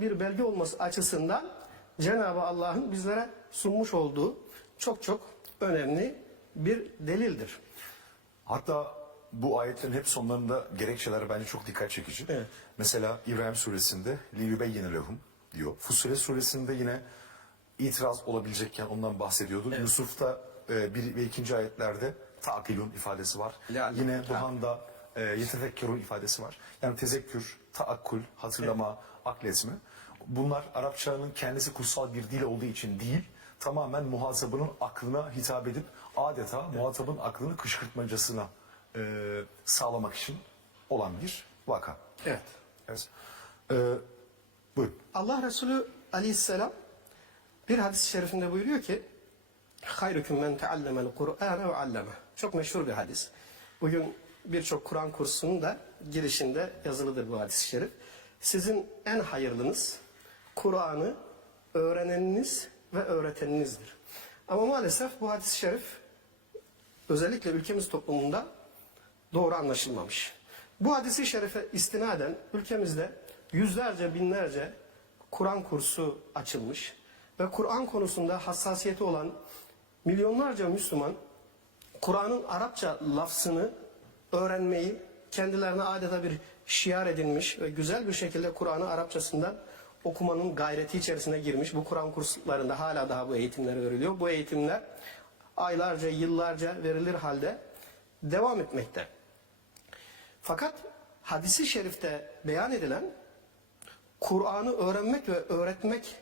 bir belge olması açısından Cenab-ı Allah'ın bizlere sunmuş olduğu çok önemli bir delildir. Hatta bu ayetlerin hep sonlarında gerekçeler bence çok dikkat çekici. Evet. Mesela İbrahim suresinde لِيُبَيِّنَ لَهُمْ diyor. Fussilet suresinde yine itiraz olabilecekken ondan bahsediyordu. Evet. Yusuf'ta 1 ve 2. ayetlerde ta'kilun ifadesi var. Yine Duhan'da yetefekkerun ifadesi var. Yani tezekkür, taakkul, hatırlama, akletme. Bunlar Arapçanın kendisi kutsal bir dil olduğu için değil, tamamen muhatabının aklına hitap edip adeta muhatabın aklını kışkırtmacasına sağlamak için olan bir vaka. Evet. Evet. Buyurun. Allah Resulü Aleyhisselam bir hadis-i şerifinde buyuruyor ki "Hayrukum men teallemel Kur'ane ve alleme." Çok meşhur bir hadis. Bugün birçok Kur'an kursunun da girişinde yazılıdır bu hadis-i şerif. Sizin en hayırlınız Kur'an'ı öğreneniniz ve öğreteninizdir. Ama maalesef bu hadis-i şerif özellikle ülkemiz toplumunda doğru anlaşılmamış. Bu hadis-i şerife istinaden ülkemizde yüzlerce, binlerce Kur'an kursu açılmış ve Kur'an konusunda hassasiyeti olan milyonlarca Müslüman Kur'an'ın Arapça lafzını öğrenmeyi kendilerine adeta bir şiar edinmiş ve güzel bir şekilde Kur'an'ı Arapçasından okumanın gayreti içerisine girmiş. Bu Kur'an kurslarında hala daha bu eğitimler veriliyor. Bu eğitimler aylarca, yıllarca verilir halde devam etmekte. Fakat hadisi şerifte beyan edilen Kur'an'ı öğrenmek ve öğretmek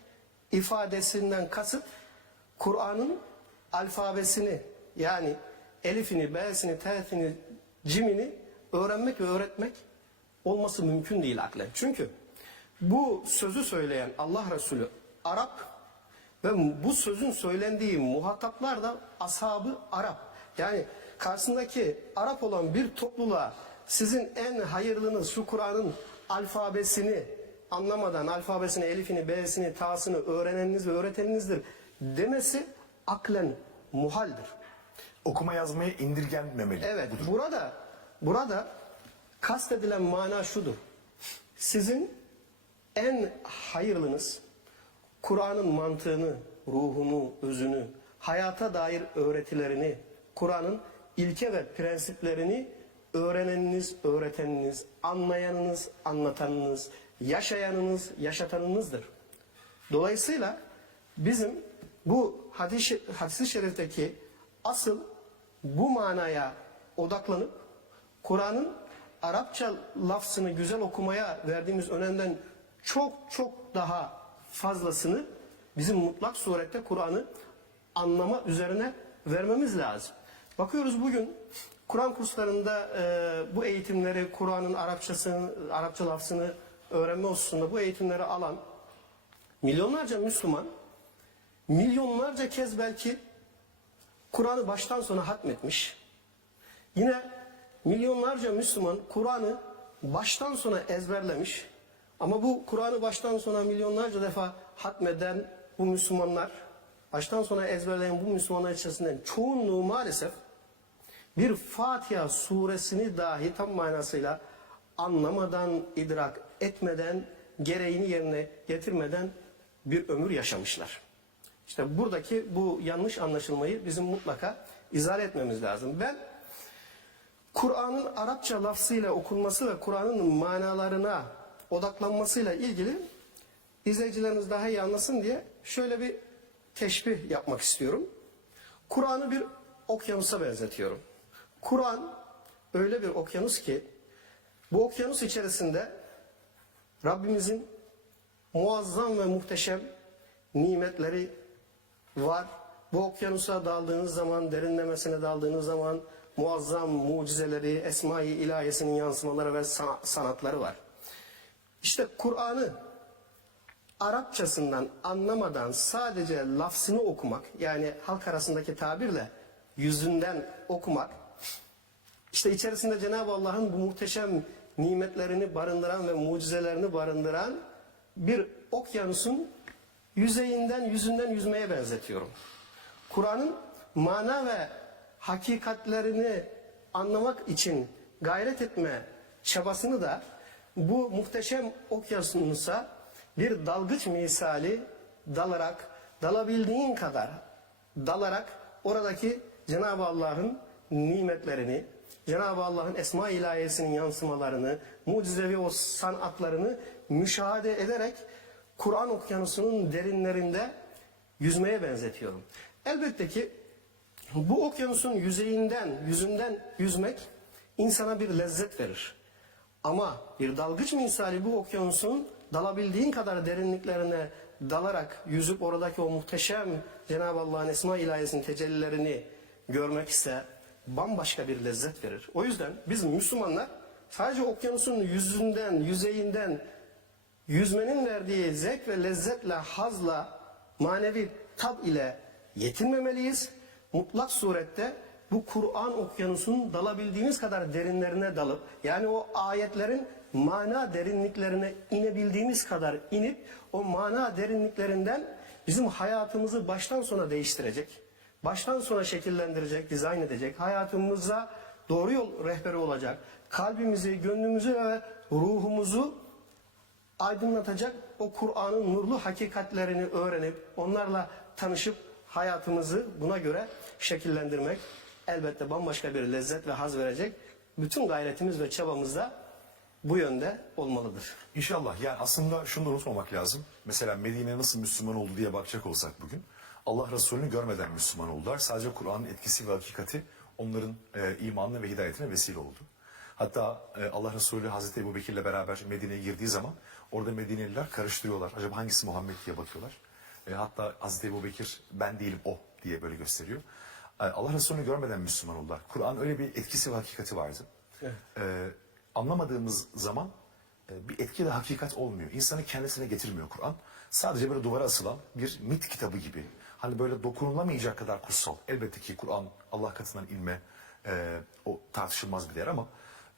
ifadesinden kasıt Kur'an'ın alfabesini yani elifini, b'sini, t'sini, cimini öğrenmek ve öğretmek olması mümkün değil aklen. Çünkü bu sözü söyleyen Allah Resulü Arap ve bu sözün söylendiği muhataplar da ashab-ı Arap. Yani karşısındaki Arap olan bir topluluğa sizin en hayırlınız şu Kur'an'ın alfabesini anlamadan, alfabesini, elifini, b'sini, ta'sını öğreneniniz ve öğreteninizdir demesi aklen muhaldir. Okuma yazmaya indirgenmemeli. Evet, budur. burada kastedilen mana şudur. Sizin en hayırlınız Kur'an'ın mantığını, ruhunu, özünü, hayata dair öğretilerini, Kur'an'ın ilke ve prensiplerini öğreneniniz, öğreteniniz, anlayanınız, anlatanınız, yaşayanınız, yaşatanınızdır. Dolayısıyla bizim bu hadis-i şerifteki asıl bu manaya odaklanıp Kur'an'ın Arapça lafzını güzel okumaya verdiğimiz önemden çok daha fazlasını bizim mutlak surette Kur'an'ı anlama üzerine vermemiz lazım. Bakıyoruz bugün Kur'an kurslarında bu eğitimleri Kur'an'ın Arapça lafzını öğrenme hususunda bu eğitimleri alan milyonlarca Müslüman milyonlarca kez belki Kur'an'ı baştan sona hatmetmiş. Yine milyonlarca Müslüman Kur'an'ı baştan sona ezberlemiş. Ama bu Kur'an'ı baştan sona milyonlarca defa hatmeden bu Müslümanlar, baştan sona ezberleyen bu Müslümanlar içerisinden çoğunluğu maalesef bir Fatiha suresini dahi tam manasıyla anlamadan, idrak etmeden, gereğini yerine getirmeden bir ömür yaşamışlar. İşte buradaki bu yanlış anlaşılmayı bizim mutlaka izah etmemiz lazım. Ben Kur'an'ın Arapça lafzıyla okunması ve Kur'an'ın manalarına odaklanmasıyla ilgili izleyicilerimiz daha iyi anlasın diye şöyle bir teşbih yapmak istiyorum. Kur'an'ı bir okyanusa benzetiyorum. Kur'an öyle bir okyanus ki bu okyanus içerisinde Rabbimizin muazzam ve muhteşem nimetleri var. Bu okyanusa daldığınız zaman, derinlemesine daldığınız zaman muazzam mucizeleri, Esma-i İlahiyesinin yansımaları ve sanatları var. İşte Kur'an'ı Arapçasından anlamadan sadece lafzını okumak, yani halk arasındaki tabirle yüzünden okumak, işte içerisinde Cenab-ı Allah'ın bu muhteşem nimetlerini barındıran ve mucizelerini barındıran bir okyanusun yüzünden yüzmeye benzetiyorum. Kur'an'ın mana ve hakikatlerini anlamak için gayret etme çabasını da bu muhteşem okyanusa bir dalgıç misali dalabildiğin kadar dalarak oradaki Cenab-ı Allah'ın nimetlerini, Cenab-ı Allah'ın esma-i ilahiyesinin yansımalarını, mucizevi o sanatlarını müşahede ederek Kur'an okyanusunun derinlerinde yüzmeye benzetiyorum. Elbette ki bu okyanusun yüzünden yüzmek insana bir lezzet verir. Ama bir dalgıç misali bu okyanusun dalabildiğin kadar derinliklerine dalarak yüzüp oradaki o muhteşem Cenab-ı Allah'ın esma ilahiyesinin tecellilerini görmek ise bambaşka bir lezzet verir. O yüzden biz Müslümanlar sadece okyanusun yüzeyinden yüzmenin verdiği zevk ve lezzetle, hazla, manevi tat ile yetinmemeliyiz. Mutlak surette bu Kur'an okyanusunun dalabildiğimiz kadar derinlerine dalıp, yani o ayetlerin mana derinliklerine inebildiğimiz kadar inip, o mana derinliklerinden bizim hayatımızı baştan sona değiştirecek, baştan sona şekillendirecek, dizayn edecek, hayatımıza doğru yol rehberi olacak, kalbimizi, gönlümüzü ve ruhumuzu aydınlatacak o Kur'an'ın nurlu hakikatlerini öğrenip, onlarla tanışıp hayatımızı buna göre şekillendirmek elbette bambaşka bir lezzet ve haz verecek. Bütün gayretimiz ve çabamız da bu yönde olmalıdır. İnşallah. Yani aslında şunu da unutmamak lazım. Mesela Medine nasıl Müslüman oldu diye bakacak olsak bugün. Allah Resulü'nü görmeden Müslüman oldular. Sadece Kur'an'ın etkisi ve hakikati onların imanına ve hidayetine vesile oldu. Hatta Allah Resulü Hazreti Ebu Bekir'le beraber Medine'ye girdiği zaman orada Medineliler karıştırıyorlar. Acaba hangisi Muhammed diye bakıyorlar. Hatta Hazreti Ebu Bekir ben değilim o diye böyle gösteriyor. Allah Resulü'nü görmeden Müslüman oldular. Kur'an öyle bir etkisi ve hakikati vardı. Evet. Anlamadığımız zaman bir etki de hakikat olmuyor. İnsanı kendisine getirmiyor Kur'an. Sadece böyle duvara asılan bir mit kitabı gibi. Hani böyle dokunulamayacak kadar kutsal. Elbette ki Kur'an Allah katından ilme o tartışılmaz bir değer ama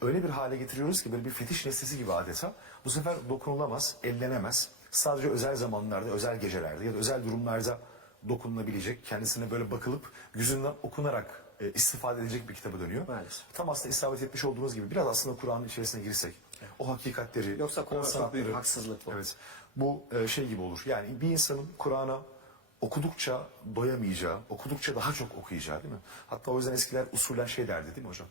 öyle bir hale getiriyoruz ki böyle bir fetiş nesnesi gibi adeta. Bu sefer dokunulamaz, ellenemez. Sadece özel zamanlarda, özel gecelerde ya da özel durumlarda dokunulabilecek, kendisine böyle bakılıp yüzünden okunarak istifade edecek bir kitaba dönüyor. Maalesef. Tam aslında isabet etmiş olduğumuz gibi biraz aslında Kur'an'ın içerisine girsek, o hakikatleri... Yoksa Kur'an o çok büyük sanatları- haksızlık bu. Evet. Bu şey gibi olur. Yani bir insanın Kur'an'a okudukça doyamayacağı, okudukça daha çok okuyacağı değil mi? Hatta o yüzden eskiler usulen şey derdi değil mi hocam?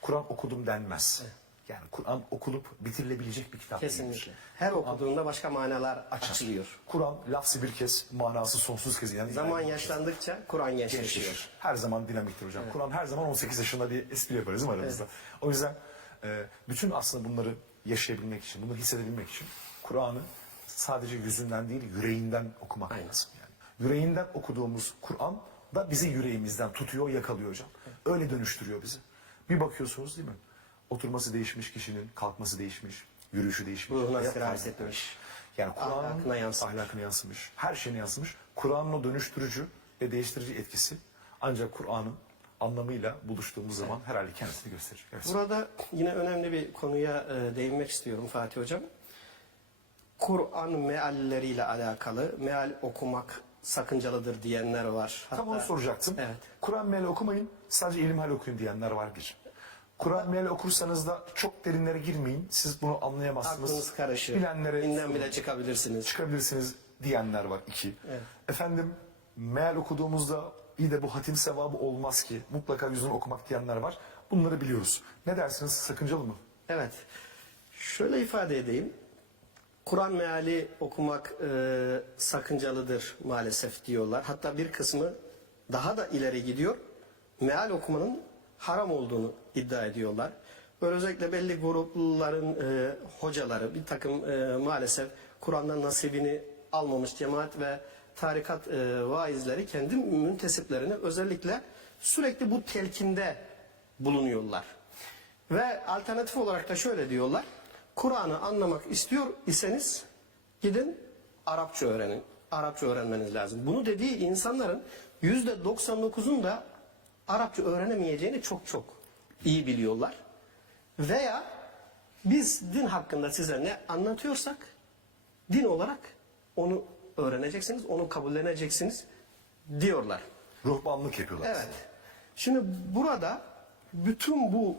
Kur'an okudum denmez. Yani Kur'an okulup bitirilebilecek bir kitap Kesinlikle. değildir. Her okuduğunda başka manalar açılıyor. Kur'an lafzı bir kez, manası sonsuz kez. Yani Zaman yaşlandıkça Kur'an gençleşiyor. gençleşir. Her zaman dinamiktir hocam. Kur'an her zaman 18 yaşında diye espri yaparız değil mi aramızda? O yüzden bütün aslında bunları yaşayabilmek için, bunları hissedebilmek için Kur'an'ı sadece yüzünden değil yüreğinden okumak lazım. Yani. Yüreğinden okuduğumuz Kur'an da bizi yüreğimizden tutuyor, yakalıyor hocam. Öyle dönüştürüyor bizi. Bir bakıyorsunuz değil mi? Oturması değişmiş kişinin, kalkması değişmiş, yürüyüşü değişmiş. Ruhuna hayat sirayet tarzı etmiş. Yani Kur'an'ın Ahlakına yansımış. ahlakına yansımış. Her şeyine yansımış. Kur'an'ın o dönüştürücü ve değiştirici etkisi ancak Kur'an'ın anlamıyla buluştuğumuz zaman herhalde kendisini gösterir. Evet. Burada yine önemli bir konuya değinmek istiyorum Fatih Hocam. Kur'an mealleriyle alakalı, meal okumak sakıncalıdır diyenler var. Tam onu soracaktım. Evet. Kur'an meali okumayın, sadece ilmihal okuyun diyenler var bir. Kur'an meali okursanız da çok derinlere girmeyin. Siz bunu anlayamazsınız. Aklınız karışır. Bilenlere Dinden bile çıkabilirsiniz. çıkabilirsiniz diyenler var iki. Evet. Efendim meal okuduğumuzda iyi de bu hatim sevabı olmaz ki. Mutlaka yüzünü okumak diyenler var. Bunları biliyoruz. Ne dersiniz? Sakıncalı mı? Evet. Şöyle ifade edeyim. Kur'an meali okumak sakıncalıdır maalesef diyorlar. Hatta bir kısmı daha da ileri gidiyor. Meal okumanın haram olduğunu iddia ediyorlar. Böyle özellikle belli grupların hocaları bir takım maalesef Kur'an'dan nasibini almamış cemaat ve tarikat vaizleri kendi müntesiplerini özellikle sürekli bu telkinde bulunuyorlar. Ve alternatif olarak da şöyle diyorlar. Kur'an'ı anlamak istiyor iseniz gidin Arapça öğrenin. Arapça öğrenmeniz lazım. Bunu dediği insanların %99'un da Arapça öğrenemeyeceğini çok çok iyi biliyorlar. Veya biz din hakkında size ne anlatıyorsak din olarak onu öğreneceksiniz, onu kabulleneceksiniz diyorlar. Ruhbanlık yapıyorlar. Evet. Şimdi burada bütün bu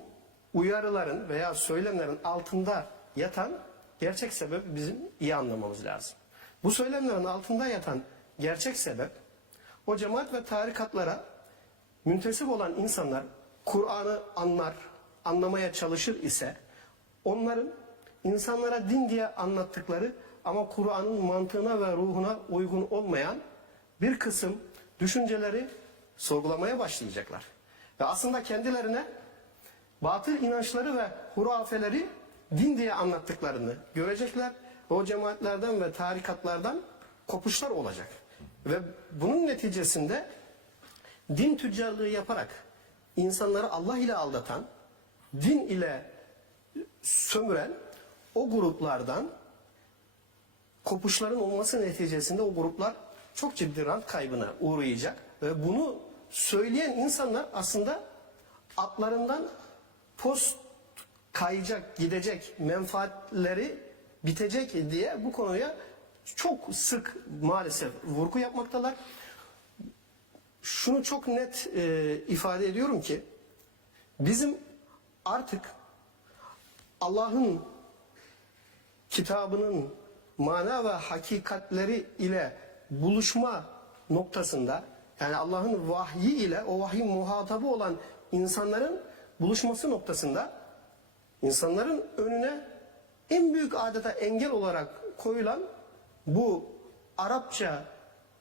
uyarıların veya söylemlerin altında yatan gerçek sebebi bizim iyi anlamamız lazım. Bu söylemlerin altında yatan gerçek sebep, o cemaat ve tarikatlara müntesip olan insanlar Kur'an'ı anlar, anlamaya çalışır ise onların insanlara din diye anlattıkları ama Kur'an'ın mantığına ve ruhuna uygun olmayan bir kısım düşünceleri sorgulamaya başlayacaklar. Ve aslında kendilerine batıl inançları ve hurafeleri din diye anlattıklarını görecekler. O cemaatlerden ve tarikatlardan kopuşlar olacak. Ve bunun neticesinde din tüccarlığı yaparak insanları Allah ile aldatan, din ile sömüren o gruplardan kopuşların olması neticesinde o gruplar çok ciddi rant kaybına uğrayacak. Ve bunu söyleyen insanlar aslında atlarından post kayacak, gidecek, menfaatleri bitecek diye bu konuya çok sık maalesef vurgu yapmaktalar. Şunu çok net ifade ediyorum ki bizim artık Allah'ın kitabının mana ve hakikatleri ile buluşma noktasında, yani Allah'ın vahyi ile o vahyin muhatabı olan insanların buluşması noktasında insanların önüne en büyük adeta engel olarak koyulan bu Arapça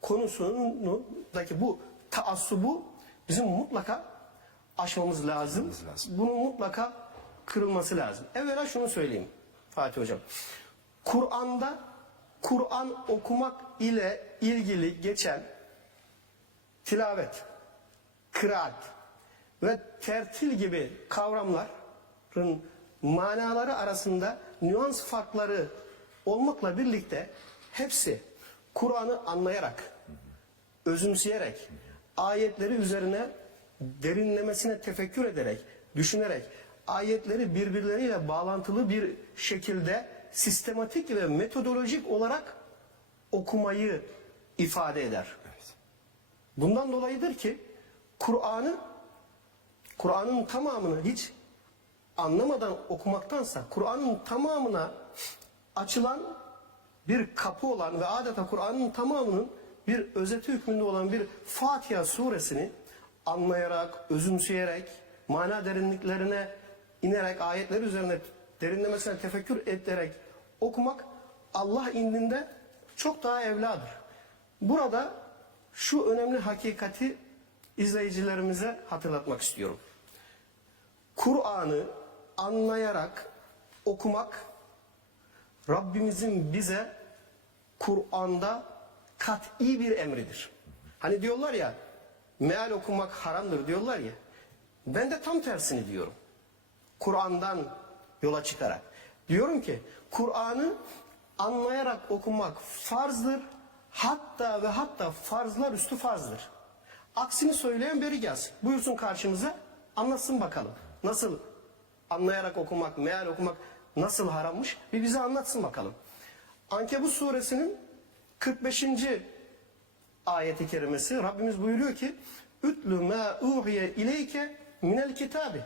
konusundaki bu taassubu bizim mutlaka aşmamız lazım. Bunun mutlaka kırılması lazım. Evvela şunu söyleyeyim Fatih Hocam. Kur'an'da Kur'an okumak ile ilgili geçen tilavet, kıraat ve tertil gibi kavramların manaları arasında nüans farkları olmakla birlikte hepsi Kur'an'ı anlayarak, özümseyerek, ayetleri üzerine derinlemesine tefekkür ederek, düşünerek, ayetleri birbirleriyle bağlantılı bir şekilde sistematik ve metodolojik olarak okumayı ifade eder. Bundan dolayıdır ki Kur'an'ın tamamını hiç anlamadan okumaktansa Kur'an'ın tamamına açılan bir kapı olan ve adeta Kur'an'ın tamamının bir özeti hükmünde olan bir Fatiha suresini anlayarak, özümseyerek, mana derinliklerine inerek, ayetler üzerine derinlemesine tefekkür ederek okumak Allah indinde çok daha evladır. Burada şu önemli hakikati izleyicilerimize hatırlatmak istiyorum. Kur'an'ı anlayarak okumak Rabbimizin bize Kur'an'da kat'i bir emridir. Hani diyorlar ya, meal okumak haramdır diyorlar ya. Ben de tam tersini diyorum. Kur'an'dan yola çıkarak. Diyorum ki Kur'an'ı anlayarak okumak farzdır. Hatta ve hatta farzlar üstü farzdır. Aksini söyleyen beri gelsin. Buyursun karşımıza, anlatsın bakalım. Nasıl anlayarak okumak, meal okumak nasıl harammış? Bir bize anlatsın bakalım. Ankebut suresinin 45. ayeti kerimesi Rabbimiz buyuruyor ki Ütlü mâ uhiye ileyke minel kitabi.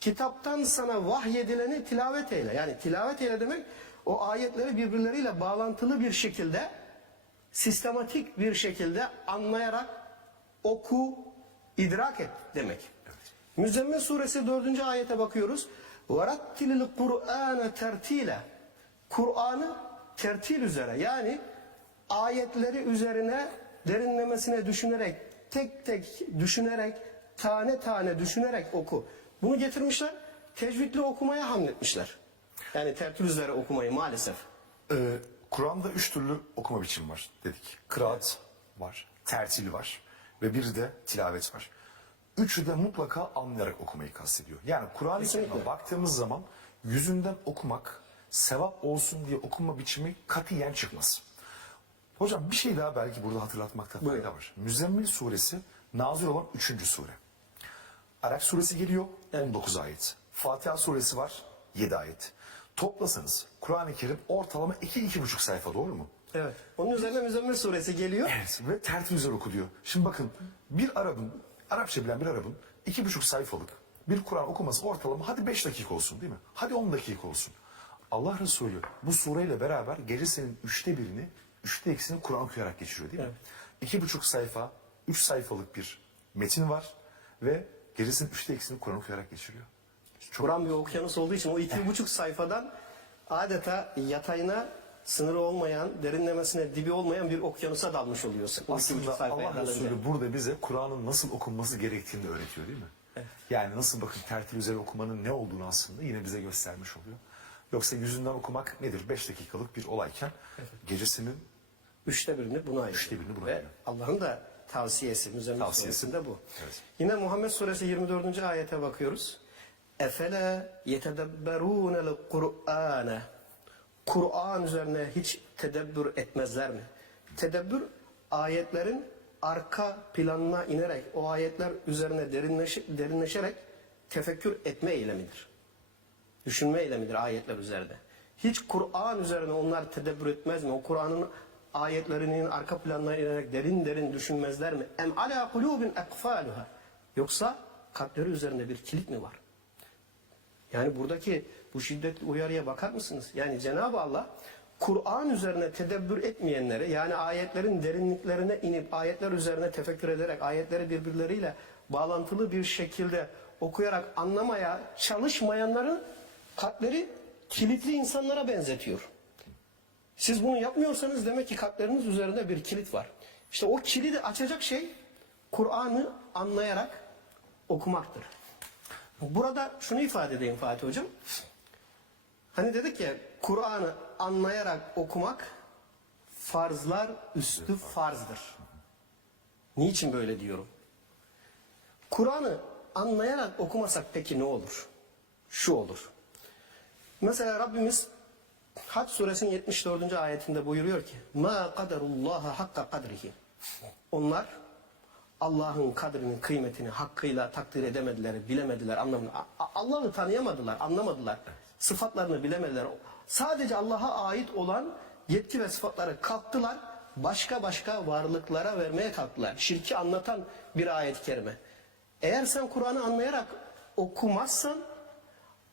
Kitaptan sana vahyedileni tilavet eyle. Yani tilavet eyle demek o ayetleri birbirleriyle bağlantılı bir şekilde, sistematik bir şekilde anlayarak oku, idrak et demek. Müzzemmil suresi 4. ayete bakıyoruz. وَرَتِّلِ الْقُرْآنَ تَرْتِيلًا. Kur'an'ı tertil üzere, yani ayetleri üzerine derinlemesine düşünerek, tek tek düşünerek, tane tane düşünerek oku. Bunu getirmişler, tecvidli okumaya hamletmişler. Yani tertil üzere okumayı maalesef. Kur'an'da 3 türlü okuma biçimi var dedik. Kıraat var, tertil var ve bir de tilavet var. Üçü de mutlaka anlayarak okumayı kastediyor. Yani Kur'an-ı Kerim'e baktığımız zaman yüzünden okumak, sevap olsun diye okuma biçimi katiyen çıkmaz. Hocam bir şey daha belki burada hatırlatmakta fayda var. Müzzemmil suresi nazil olan 3. sure. Araf suresi geliyor 19 ayet. Fatiha suresi var 7 ayet. Toplasanız Kur'an-ı Kerim ortalama 2-2,5 sayfa, doğru mu? Evet. Onun üzerine Müzzemmil suresi geliyor. Evet ve tertil üzere okunuyor. Şimdi bakın bir Arap'ın, Arapça bilen bir Arap'ın 2,5 sayfalık bir Kur'an okuması ortalama hadi 5 dakika olsun değil mi? Hadi 10 dakika olsun. Allah Resulü bu sureyle beraber gecesinin 1/3'ünü, 3'te 2'sini Kur'an okuyarak geçiriyor değil mi? 2,5 sayfa, 3 sayfalık bir metin var ve gecesinin 3'te 2'sini Kur'an okuyarak geçiriyor. Kur'an bir okyanus olduğu için o 2,5 sayfadan adeta yatayına sınırı olmayan, derinlemesine dibi olmayan bir okyanusa dalmış oluyorsun. O 2,5 Aslında sayfayı Allah alınca. Resulü burada bize Kur'an'ın nasıl okunması gerektiğini de öğretiyor değil mi? Yani nasıl bakın tertil üzere okumanın ne olduğunu aslında yine bize göstermiş oluyor. Yoksa yüzünden okumak nedir? 5 dakikalık bir olayken gecesinin 1/3'ünü buna ayırıyor. 1/3'ünü buna Ve ayırıyor. Allah'ın da tavsiyesi, Müzzemmil Tavsiyesi. suresinde bu. Evet. Yine Muhammed suresi 24. ayete bakıyoruz. Efele yetedebberûnel Kur'âne. Kur'an üzerine hiç tedebbür etmezler mi? Tedebbür, ayetlerin arka planına inerek, o ayetler üzerine derinleşerek tefekkür etme eylemidir. Düşünme eylemidir ayetler üzerinde. Hiç Kur'an üzerine onlar tedebbür etmez mi? O Kur'an'ın ayetlerinin arka planına inerek derin derin düşünmezler mi? Em ala kulubin ekfaluha. Yoksa kalpleri üzerinde bir kilit mi var? Yani buradaki bu şiddetli uyarıya bakar mısınız? Yani Cenab-ı Allah Kur'an üzerine tedebbür etmeyenlere, yani ayetlerin derinliklerine inip ayetler üzerine tefekkür ederek ayetleri birbirleriyle bağlantılı bir şekilde okuyarak anlamaya çalışmayanların kalpleri kilitli insanlara benzetiyor. Siz bunu yapmıyorsanız demek ki kalpleriniz üzerinde bir kilit var. İşte o kilidi açacak şey Kur'an'ı anlayarak okumaktır. Burada şunu ifade edeyim Fatih Hocam. Hani dedik ya, Kur'an'ı anlayarak okumak farzlar üstü farzdır. Niçin böyle diyorum? Kur'an'ı anlayarak okumasak peki ne olur? Şu olur. Mesela Rabbimiz Hac suresinin 74. ayetinde buyuruyor ki: "Ma kaderullaha hakka kadrihi." Onlar Allah'ın kadrinin kıymetini hakkıyla takdir edemediler, bilemediler, anlamadılar. Allah'ı tanıyamadılar, anlamadılar. Sıfatlarını bilemediler. Sadece Allah'a ait olan yetki ve sıfatları kalktılar, başka varlıklara vermeye kalktılar. Şirki anlatan bir ayet-i kerime. Eğer sen Kur'an'ı anlayarak okumazsan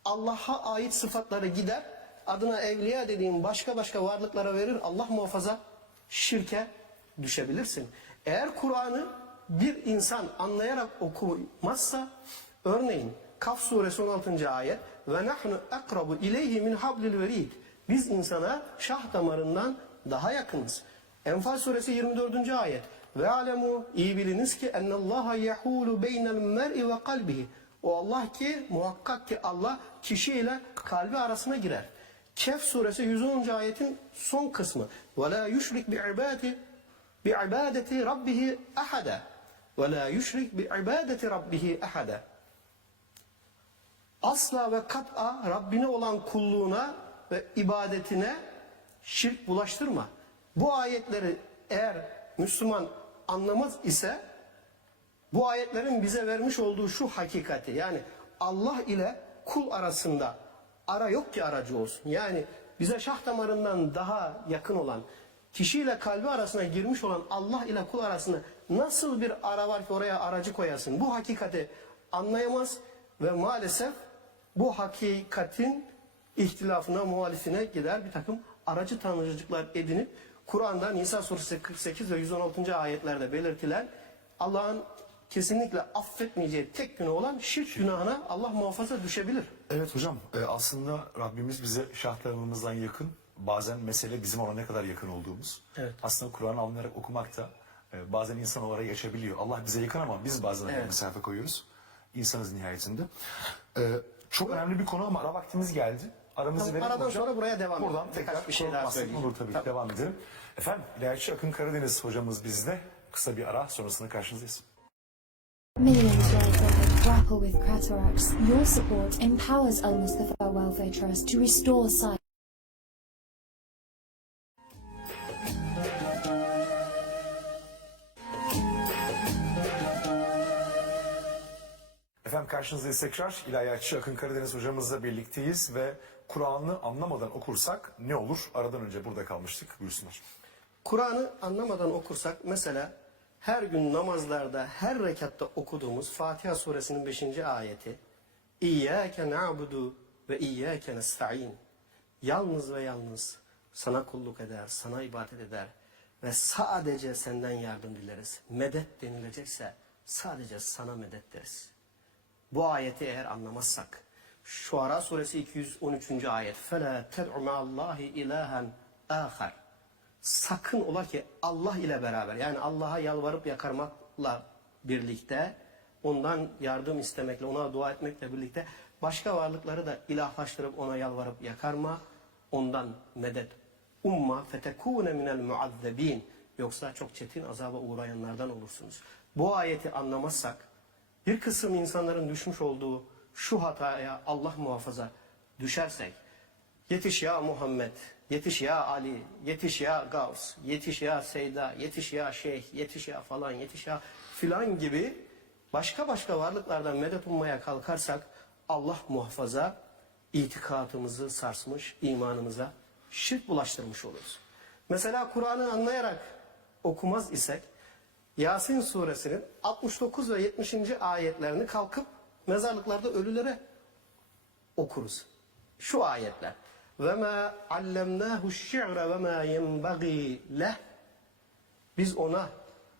Allah'a ait sıfatları gider, adına evliya dediğin başka varlıklara verir, Allah muhafaza şirke düşebilirsin. Eğer Kur'an'ı bir insan anlayarak okumazsa, örneğin Kaf suresi 16. ayet, ve nahnu akrabu ileyhi min hablil verid. Biz insana şah damarından daha yakınız. Enfal suresi 24. ayet, ve alemu, iyi biliniz ki ennallaha yahulu beynel mer'i ve kalbihi. O Allah ki, muhakkak ki Allah kişiyle kalbi arasına girer. Kehf suresi 110. ayetin son kısmı, ve la yushrik bi'ibadeti rabbihi ahada. Ve la yushrik bi'ibadeti rabbihi ahada. Asla ve kat'a Rabbine olan kulluğuna ve ibadetine şirk bulaştırma. Bu ayetleri eğer Müslüman anlamaz ise, bu ayetlerin bize vermiş olduğu şu hakikati, yani Allah ile kul arasında ara yok ki aracı olsun. Yani bize şah damarından daha yakın olan, kişiyle kalbi arasına girmiş olan Allah ile kul arasında nasıl bir ara var ki oraya aracı koyasın? Bu hakikati anlayamaz ve maalesef bu hakikatin ihtilafına, muhalifine gider, bir takım aracı tanrıcıklar edinip Kur'an'da Nisa suresi 48 ve 116. ayetlerde belirtilen Allah'ın kesinlikle affetmeyeceği tek günah olan şirk günahına Allah muhafaza düşebilir. Evet hocam, aslında Rabbimiz bize şahlarımızdan yakın, bazen mesele bizim ona ne kadar yakın olduğumuz. Evet. Aslında Kur'an'ı anlayarak okumak da bazen insan olarak yaşayabiliyor. Allah bize yakın ama biz bazen mesafe koyuyoruz. İnsanız nihayetinde. Çok önemli bir konu ama ara vaktimiz geldi. Aramızı verelim Aradan hocam. sonra buraya devam edelim. Buradan tekrar bir şey daha söyleyeyim. Olur tabii ki, devam edelim. Efendim, İlahiyatçı Akın Karadeniz hocamız bizde. Kısa bir ara sonrasında karşınızdayız. Millions worldwide grapple with cataracts. Your support empowers Al Mustafa Welfare Trust to restore sight. Efendim karşınızdayız tekrar. İlahiyatçı Akın Karadeniz hocamızla birlikteyiz ve Kur'an'ı anlamadan okursak ne olur? Aradan önce burada kalmıştık. Buyursunlar. Kur'an'ı anlamadan okursak, mesela her gün namazlarda her rekatta okuduğumuz Fatiha suresinin 5. ayeti, İyyâke na'budu ve iyyâke nesta'in. yalnız ve yalnız sana kulluk eder, sana ibadet eder ve sadece senden yardım dileriz. Medet denilecekse sadece sana medet deriz. Bu ayeti eğer anlamazsak, Şuara suresi 213. ayet, فَلَا تَدْعُ مَا اللّٰهِ اِلَٰهًا آخَرٍ. Sakın ola ki Allah ile beraber, yani Allah'a yalvarıp yakarmakla birlikte, ondan yardım istemekle, ona dua etmekle birlikte başka varlıkları da ilahlaştırıp ona yalvarıp yakarma, ondan medet umma fetekûne minel muazzebîn. Yoksa çok çetin azaba uğrayanlardan olursunuz. Bu ayeti anlamazsak, bir kısım insanların düşmüş olduğu şu hataya Allah muhafaza düşersek, yetiş ya Muhammed, yetiş ya Ali, yetiş ya Gavs, yetiş ya Seyda, yetiş ya Şeyh, yetiş ya falan, yetiş ya filan gibi başka varlıklardan medet ummaya kalkarsak Allah muhafaza itikadımızı sarsmış, imanımıza şirk bulaştırmış oluruz. Mesela Kur'an'ı anlayarak okumaz isek Yasin suresinin 69 ve 70. ayetlerini kalkıp mezarlıklarda ölülere okuruz. Şu ayetler. وَمَا عَلَّمْنَاهُ الشِّعْرَ وَمَا يَنْبَغِي لَهُ. Biz ona,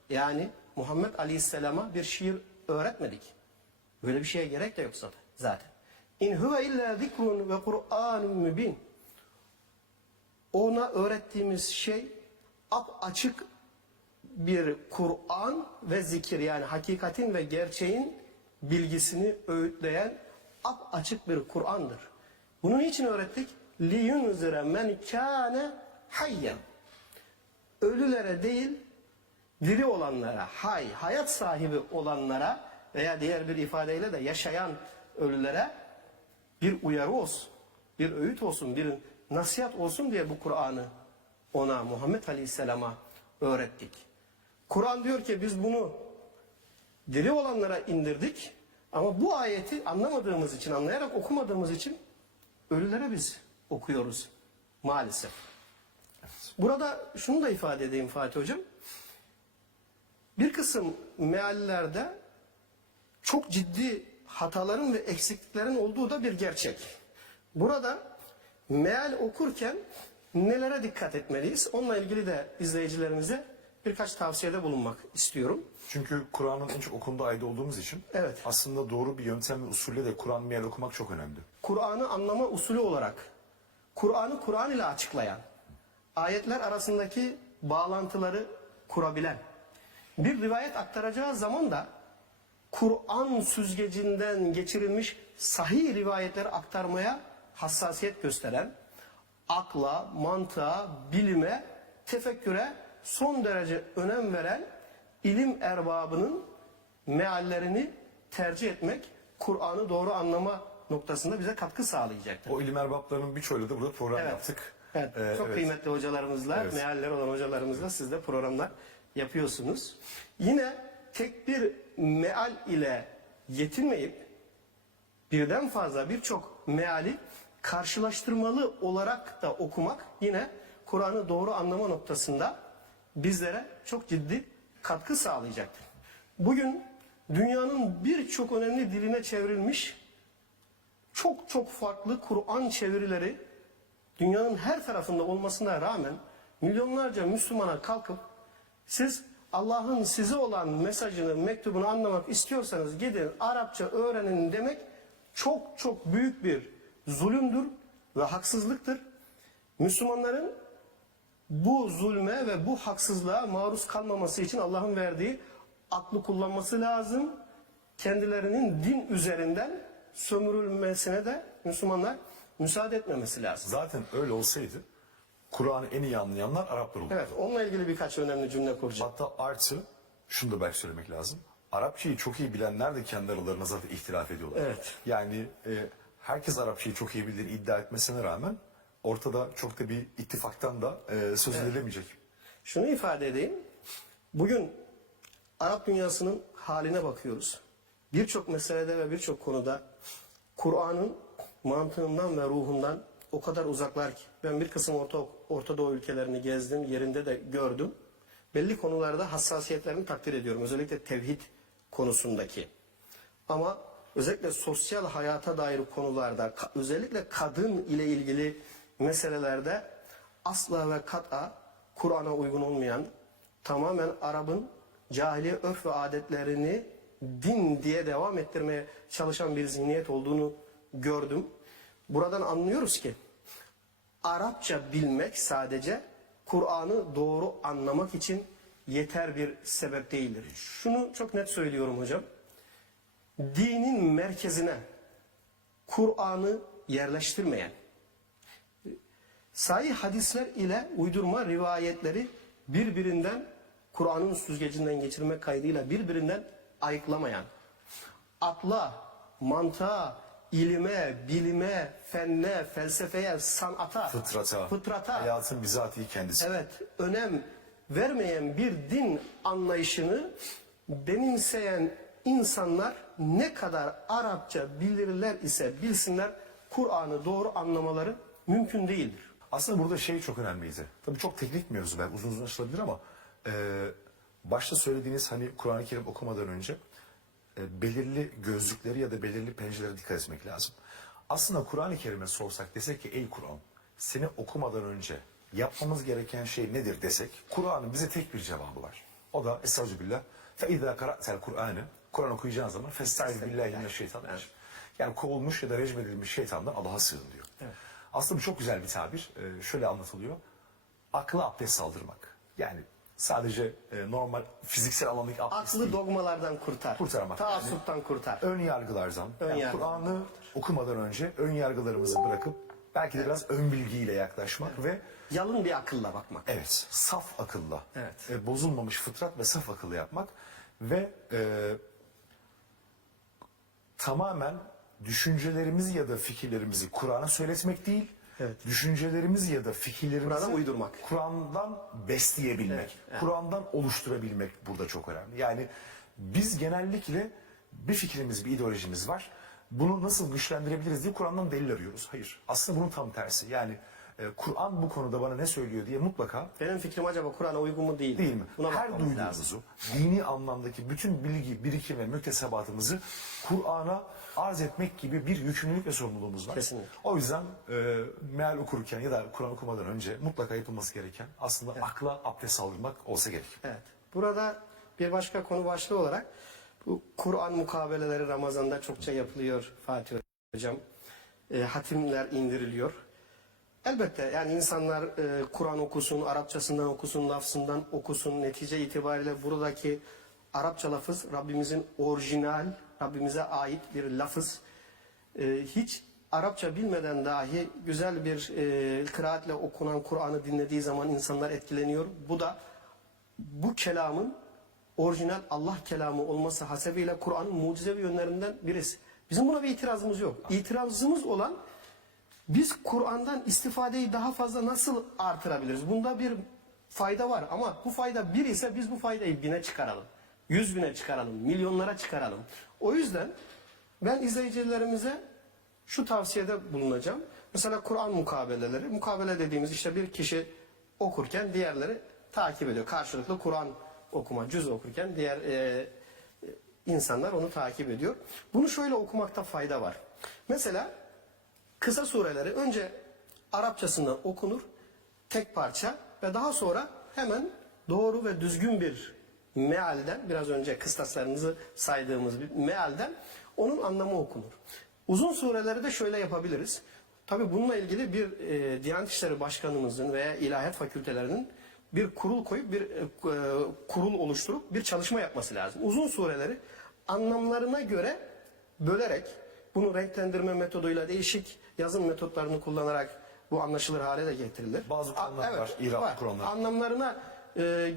yani Muhammed Aleyhisselam'a bir şiir öğretmedik. Böyle bir şeye gerek de yok zaten. İn huve illa zikrun ve Kur'anun mübin. Ona öğrettiğimiz şey açık bir Kur'an ve zikir, yani hakikatin ve gerçeğin bilgisini öğütleyen açık bir Kur'an'dır. Bunu niçin öğrettik? لِيُنْزِرَ مَنْ كَانَ حَيًّا. Ölülere değil, diri olanlara, hayat sahibi olanlara veya diğer bir ifadeyle de yaşayan ölülere bir uyarı olsun, bir öğüt olsun, bir nasihat olsun diye bu Kur'an'ı ona, Muhammed Aleyhisselam'a öğrettik. Kur'an diyor ki biz bunu diri olanlara indirdik ama bu ayeti anlamadığımız için, anlayarak okumadığımız için ölülere biz okuyoruz maalesef. Burada şunu da ifade edeyim Fatih Hocam. Bir kısım meallerde çok ciddi hataların ve eksikliklerin olduğu da bir gerçek. Burada meal okurken nelere dikkat etmeliyiz? Onunla ilgili de izleyicilerimize birkaç tavsiyede bulunmak istiyorum. Çünkü Kur'an'ın en çok okunduğu ayda olduğumuz için Evet. aslında doğru bir yöntem ve usulle de Kur'an meal okumak çok önemli. Kur'an'ı anlama usulü olarak Kur'an'ı Kur'an ile açıklayan, ayetler arasındaki bağlantıları kurabilen, bir rivayet aktaracağı zaman da Kur'an süzgecinden geçirilmiş sahih rivayetleri aktarmaya hassasiyet gösteren, akla, mantığa, bilime, tefekküre son derece önem veren ilim erbabının meallerini tercih etmek Kur'an'ı doğru anlama noktasında bize katkı sağlayacaktır. O ilim erbaplarının birçoğuyla da burada program yaptık. Evet, çok kıymetli hocalarımızla, Evet. mealler olan hocalarımızla siz de programlar yapıyorsunuz. Yine tek bir meal ile yetinmeyip birden fazla birçok meali karşılaştırmalı olarak da okumak yine Kur'an'ı doğru anlama noktasında bizlere çok ciddi katkı sağlayacaktır. Bugün dünyanın birçok önemli diline çevrilmiş çok farklı Kur'an çevirileri dünyanın her tarafında olmasına rağmen milyonlarca Müslümana kalkıp siz Allah'ın size olan mesajını, mektubunu anlamak istiyorsanız gidin Arapça öğrenin demek çok büyük bir zulümdür ve haksızlıktır. Müslümanların bu zulme ve bu haksızlığa maruz kalmaması için Allah'ın verdiği aklı kullanması lazım. Kendilerinin din üzerinden sömürülmesine de Müslümanlar müsaade etmemesi lazım. Zaten öyle olsaydı Kur'an'ı en iyi anlayanlar Araplar olurdu. Evet, onunla ilgili birkaç önemli cümle kuracağım. Hatta artı şunu da belki söylemek lazım. Arapçayı çok iyi bilenler de kendi aralarında zaten ihtilaf ediyorlar. Evet. Yani herkes Arapçayı çok iyi bilir iddia etmesine rağmen ortada çok da bir ittifaktan da söz edilemeyecek. Şunu ifade edeyim. Bugün Arap dünyasının haline bakıyoruz. Birçok meselede ve birçok konuda Kur'an'ın mantığından ve ruhundan o kadar uzaklar ki. Ben bir kısım Orta Doğu ülkelerini gezdim, yerinde de gördüm. Belli konularda hassasiyetlerini takdir ediyorum. Özellikle tevhid konusundaki. Ama özellikle sosyal hayata dair konularda, özellikle kadın ile ilgili meselelerde asla ve kat'a Kur'an'a uygun olmayan, tamamen Arap'ın cahiliye örf ve adetlerini din diye devam ettirmeye çalışan bir zihniyet olduğunu gördüm. Buradan anlıyoruz ki Arapça bilmek sadece Kur'an'ı doğru anlamak için yeter bir sebep değildir. Şunu çok net söylüyorum hocam. Dinin merkezine Kur'an'ı yerleştirmeyen, sahih hadisler ile uydurma rivayetleri birbirinden Kur'an'ın süzgecinden geçirmek kaydıyla birbirinden ayıklamayan, akla, mantığa, ilime, bilime, fenne, felsefeye, sanata, Fıtrata, hayatın bizatihi kendisi. evet, önem vermeyen bir din anlayışını benimseyen insanlar ne kadar Arapça bilirler ise bilsinler Kur'an'ı doğru anlamaları mümkün değildir. Aslında burada şey çok önemliydi. Tabii çok teknik mevzu, belki uzun açılabilir ama başta söylediğiniz hani Kur'an-ı Kerim okumadan önce belirli gözlükleri ya da belirli pencerelere dikkat etmek lazım. Aslında Kur'an-ı Kerim'e sorsak, desek ki ey Kur'an, seni okumadan önce yapmamız gereken şey nedir desek, Kur'an'ın bize tek bir cevabı var. O da estağfirullah. فَاِذَا قَرَأْتَ الْقُرْآنِ Kur'an okuyacağın zaman فَاسْتَعِذْ بِاللّٰهِ مِنَ الشَّيْطَانِ. Yani kovulmuş ya da rejim edilmiş şeytandan Allah'a sığın diyor. Evet. Aslında bu çok güzel bir tabir. Şöyle anlatılıyor. Akla abdest saldırmak. Yani sadece normal fiziksel alandaki abdest Aklı değil. dogmalardan kurtar. Kurtarmak. Taassuptan kurtar. Ön yargılardan. Yani yargılardan Kur'an'ı okumadan önce ön yargılarımızı bırakıp belki de biraz ön bilgiyle yaklaşmak ve Yalın bir akılla bakmak. evet, saf akılla, Evet. bozulmamış fıtrat ve saf akıllı yapmak ve tamamen düşüncelerimizi ya da fikirlerimizi Kur'an'a söyletmek değil, Evet. düşüncelerimizi ya da fikirlerimizi Kur'an'a uydurmak. Kur'an'dan besleyebilmek, Evet, evet. Kur'an'dan oluşturabilmek burada çok önemli. Yani biz genellikle bir fikrimiz, bir ideolojimiz var. Bunu nasıl güçlendirebiliriz diye Kur'an'dan delil arıyoruz. Hayır. Aslında bunun tam tersi. Yani Kur'an bu konuda bana ne söylüyor diye mutlaka Benim fikrim acaba Kur'an'a uygun mu değil mi? değil mi? Buna Her bakmamız lazım. duyduğumuzu, dini anlamdaki bütün bilgi, birikim ve müktesebatımızı Kur'an'a arz etmek gibi bir yükümlülük ve sorumluluğumuz var. Kesinlikle. O yüzden meal okurken ya da Kur'an okumadan önce mutlaka yapılması gereken aslında akla abdest aldırmak olsa gerek. Evet. Burada bir başka konu başlığı olarak bu Kur'an mukabeleleri Ramazan'da çokça yapılıyor Fatih Hocam. Hatimler indiriliyor. Elbette yani insanlar Kur'an okusun, Arapçasından okusun, lafzından okusun. Netice itibariyle buradaki Arapça lafız Rabbimizin orijinal, Rabbimize ait bir lafız. Hiç Arapça bilmeden dahi güzel bir kıraatle okunan Kur'an'ı dinlediği zaman insanlar etkileniyor. Bu da bu kelamın orijinal Allah kelamı olması hasebiyle Kur'an'ın mucizevi yönlerinden birisi. Bizim buna bir itirazımız yok. İtirazımız olan biz Kur'an'dan istifadeyi daha fazla nasıl artırabiliriz? Bunda bir fayda var ama bu fayda 1 ise biz bu faydayı 1000'e çıkaralım. 100.000'e çıkaralım, milyonlara çıkaralım. O yüzden ben izleyicilerimize şu tavsiyede bulunacağım. Mesela Kur'an mukabeleleri. Mukabele dediğimiz işte bir kişi okurken diğerleri takip ediyor. Karşılıklı Kur'an okuma, cüz okurken diğer insanlar onu takip ediyor. Bunu şöyle okumakta fayda var. Mesela kısa sureleri önce Arapçasından okunur, tek parça ve daha sonra hemen doğru ve düzgün bir mealden, biraz önce kıstaslarınızı saydığımız bir mealden onun anlamı okunur. Uzun sureleri de şöyle yapabiliriz. Tabi bununla ilgili bir Diyanet İşleri Başkanımızın veya ilahiyat fakültelerinin bir kurul koyup bir kurul oluşturup bir çalışma yapması lazım. Uzun sureleri anlamlarına göre bölerek bunu renklendirme metoduyla değişik yazım metotlarını kullanarak bu anlaşılır hale de getirilir. Bazı Kur'anlar Evet, var, İrab Kur'anlar. Anlamlarına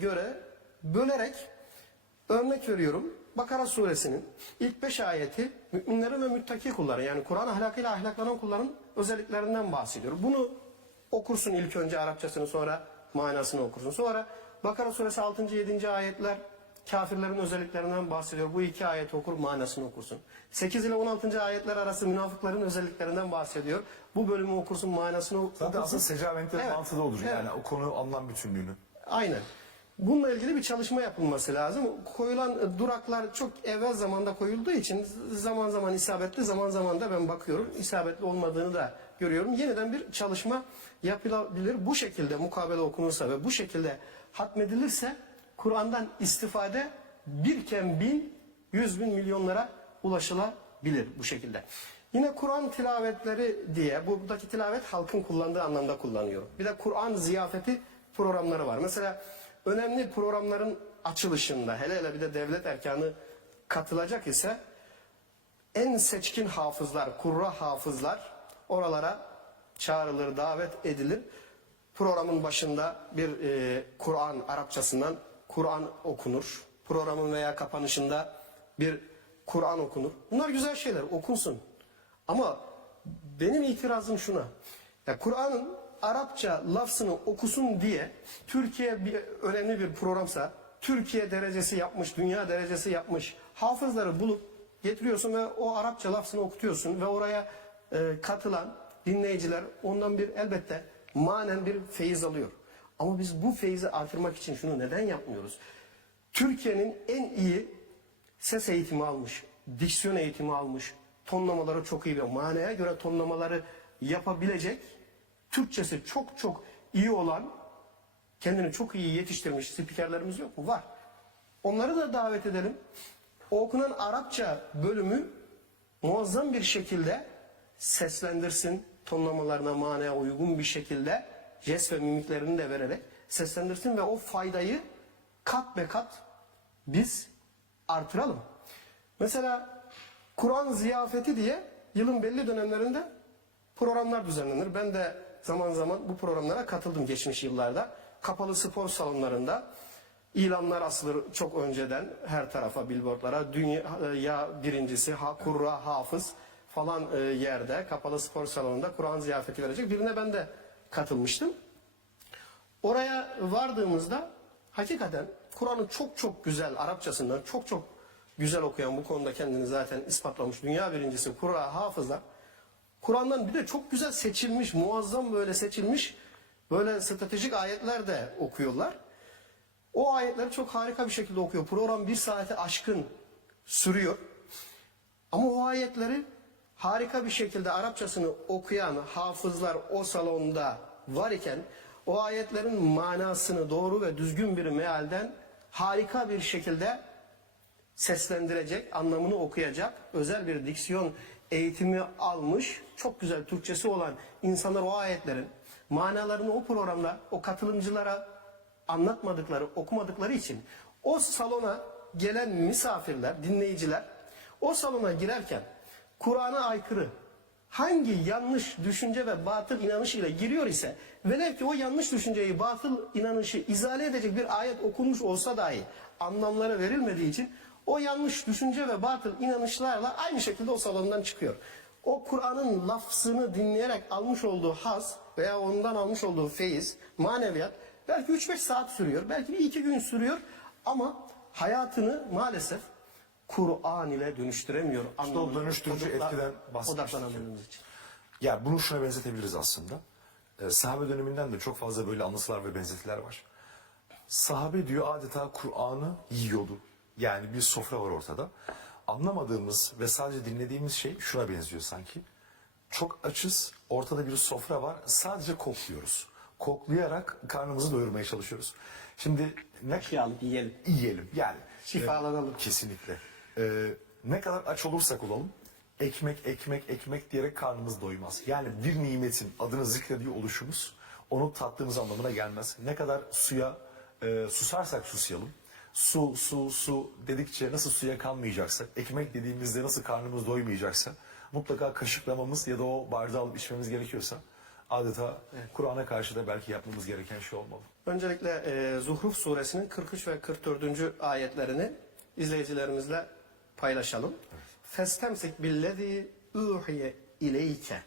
göre bölerek örnek veriyorum. Bakara suresinin ilk 5 ayeti müminlerin ve müttaki kulların yani Kur'an ahlakıyla ahlaklanan kulların özelliklerinden bahsediyor. Bunu okursun ilk önce Arapçasını sonra manasını okursun. Sonra Bakara suresi 6. 7. ayetler kafirlerin özelliklerinden bahsediyor. Bu 2 ayet okur manasını okursun. 8 ile 16. ayetler arası münafıkların özelliklerinden bahsediyor. Bu bölümü okursun manasını okursun. Zaten aslında secavenkler Evet, mantığı da olur. evet. Yani o konu anlam bütünlüğünü. Aynen. Bununla ilgili bir çalışma yapılması lazım. Koyulan duraklar çok evvel zamanda koyulduğu için zaman zaman isabetli, zaman zaman da ben bakıyorum isabetli olmadığını da görüyorum. Yeniden bir çalışma yapılabilir. Bu şekilde mukabele okunursa ve bu şekilde hatmedilirse Kur'an'dan istifade birken bin, 100.000 milyonlara ulaşılabilir bu şekilde. Yine Kur'an tilavetleri diye, buradaki tilavet halkın kullandığı anlamda kullanıyorum. Bir de Kur'an ziyafeti programları var. Mesela önemli programların açılışında, hele hele bir de devlet erkanı katılacak ise en seçkin hafızlar, kurra hafızlar oralara çağrılır, davet edilir. Programın başında bir Kur'an Arapçasından Kur'an okunur. Programın veya kapanışında bir Kur'an okunur. Bunlar güzel şeyler, okunsun. Ama benim itirazım şuna. Ya Kur'an'ın Arapça lafzını okusun diye Türkiye önemli bir programsa, Türkiye derecesi yapmış, dünya derecesi yapmış hafızları bulup getiriyorsun ve o Arapça lafzını okutuyorsun ve oraya katılan dinleyiciler ondan elbette manen bir feyiz alıyor. Ama biz bu feyizi artırmak için şunu neden yapmıyoruz? Türkiye'nin en iyi ses eğitimi almış, diksiyon eğitimi almış, tonlamaları çok iyi ve manaya göre tonlamaları yapabilecek, Türkçesi çok çok iyi olan, kendini çok iyi yetiştirmiş spikerlerimiz yok mu? Var. Onları da davet edelim. O okunan Arapça bölümü muazzam bir şekilde seslendirsin, tonlamalarına, manaya uygun bir şekilde jest ve mimiklerini de vererek seslendirsin ve o faydayı kat be kat biz artıralım. Mesela Kur'an ziyafeti diye yılın belli dönemlerinde programlar düzenlenir. Ben de zaman zaman bu programlara katıldım geçmiş yıllarda. Kapalı spor salonlarında ilanlar asılır çok önceden her tarafa, billboardlara. Dünya birincisi, kurra, hafız falan yerde, kapalı spor salonunda Kur'an ziyafeti verecek. Birine ben de katılmıştım. Oraya vardığımızda hakikaten Kur'an'ı çok çok güzel, Arapçasından çok çok güzel okuyan, bu konuda kendini zaten ispatlamış dünya birincisi kurra, hafızlar. Kur'an'dan bir de çok güzel seçilmiş, muazzam böyle seçilmiş, böyle stratejik ayetler de okuyorlar. O ayetleri çok harika bir şekilde okuyor. Program 1 saate aşkın sürüyor. Ama o ayetleri harika bir şekilde Arapçasını okuyan hafızlar o salonda var iken o ayetlerin manasını doğru ve düzgün bir mealden harika bir şekilde seslendirecek, anlamını okuyacak, özel bir diksiyon eğitimi almış, çok güzel Türkçesi olan insanlar o ayetlerin manalarını o programda o katılımcılara anlatmadıkları, okumadıkları için o salona gelen misafirler, dinleyiciler o salona girerken Kur'an'a aykırı hangi yanlış düşünce ve batıl inanış ile giriyor ise velev ki o yanlış düşünceyi, batıl inanışı izale edecek bir ayet okunmuş olsa dahi anlamları verilmediği için o yanlış düşünce ve batıl inanışlarla aynı şekilde o salondan çıkıyor. O Kur'an'ın lafzını dinleyerek almış olduğu haz veya ondan almış olduğu feyiz, maneviyat belki 3-5 saat sürüyor, belki 1-2 gün sürüyor ama hayatını maalesef Kur'an ile dönüştüremiyor. İşte o dönüştürücü etkiden odaklanamadığımız için. Ya bunu şuna benzetebiliriz aslında. Sahabe döneminden de çok fazla böyle anlatılar ve benzetiler var. Sahabe diyor adeta Kur'an'ı yiyordu. Yani bir sofra var ortada. Anlamadığımız ve sadece dinlediğimiz şey şuna benziyor sanki. Çok açız, ortada bir sofra var, sadece kokluyoruz. Koklayarak karnımızı doyurmaya çalışıyoruz. Şimdi yiyelim yani. Şifalanalım. Kesinlikle. Ne kadar aç olursak olalım, ekmek diyerek karnımız doymaz. Yani bir nimetin adını zikrediyor oluşumuz, onu tattığımız anlamına gelmez. Ne kadar suya susarsak susayalım, su dedikçe nasıl suya kalmayacaksa, ekmek dediğimizde nasıl karnımız doymayacaksa, mutlaka kaşıklamamız ya da o bardağı alıp içmemiz gerekiyorsa, adeta Kur'an'a karşı da belki yapmamız gereken şey olmalı. Öncelikle Zuhruf suresinin 43 ve 44. ayetlerini izleyicilerimizle paylaşalım. Festemsik billezî uhiye ileyke.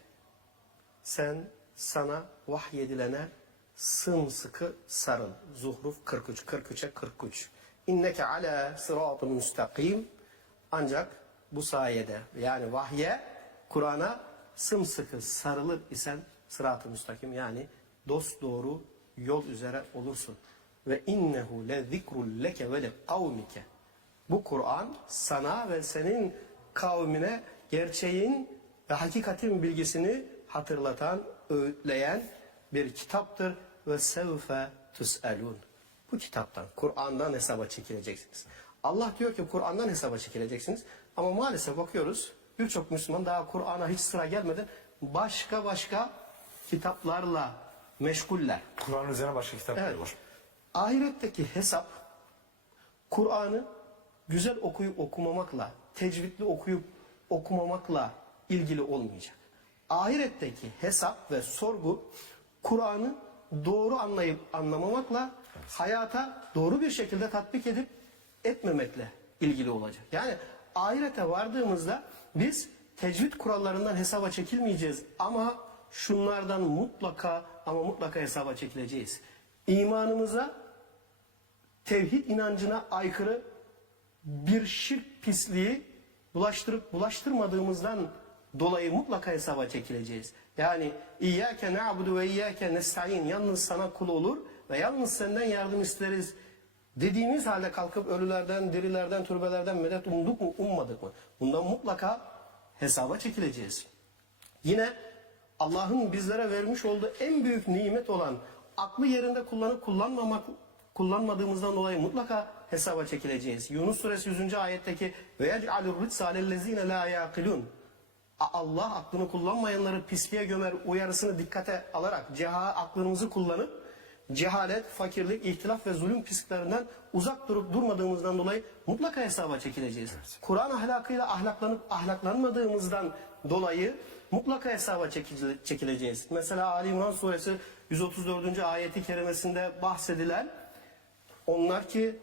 Sen sana vahyedilene sımsıkı sarıl. Zuhruf 43, 43'e 43. İnneke ala sıratı müstakim. Ancak bu sayede yani vahye, Kur'an'a sımsıkı sarılır isen sırat-ı müstakim yani dosdoğru yol üzere olursun. Ve innehu le zikrul leke ve le kavmike. Bu Kur'an sana ve senin kavmine gerçeğin ve hakikatin bilgisini hatırlatan, öğütleyen bir kitaptır. Ve sevfe tus'alun. Bu kitaptan, Kur'an'dan hesaba çekileceksiniz. Allah diyor ki Kur'an'dan hesaba çekileceksiniz. Ama maalesef bakıyoruz birçok Müslüman daha Kur'an'a hiç sıra gelmeden başka kitaplarla meşguller. Kur'an üzerine başka kitaplar Evet. var. Ahiretteki hesap Kur'an'ı güzel okuyup okumamakla, tecvidli okuyup okumamakla ilgili olmayacak. Ahiretteki hesap ve sorgu Kur'an'ı doğru anlayıp anlamamakla, hayata doğru bir şekilde tatbik edip etmemekle ilgili olacak. Yani ahirete vardığımızda biz tecvid kurallarından hesaba çekilmeyeceğiz ama şunlardan mutlaka hesaba çekileceğiz. İmanımıza, tevhid inancına aykırı bir şirk pisliği bulaştırıp bulaştırmadığımızdan dolayı mutlaka hesaba çekileceğiz. Yani İyyâke na'budu ve iyyâke nestaîn, yalnız sana kul olur ve yalnız senden yardım isteriz dediğimiz halde kalkıp ölülerden, dirilerden, türbelerden medet umduk mu, ummadık mı? Bundan mutlaka hesaba çekileceğiz. Yine Allah'ın bizlere vermiş olduğu en büyük nimet olan aklı yerinde kullanıp kullanmadığımızdan dolayı mutlaka hesaba çekileceğiz. Yunus suresi 100. ayetteki ve yec'alur ritsa lellezine la yaqilun. Allah aklını kullanmayanları pisliğe gömer uyarısını dikkate alarak aklımızı kullanıp cehalet, fakirlik, ihtilaf ve zulüm pisliklerinden uzak durup durmadığımızdan dolayı mutlaka hesaba çekileceğiz. Evet. Kur'an ahlakıyla ahlaklanıp ahlaklanmadığımızdan dolayı mutlaka hesaba çekileceğiz. Mesela Ali İmran suresi 134. ayeti kerimesinde bahsedilen onlar ki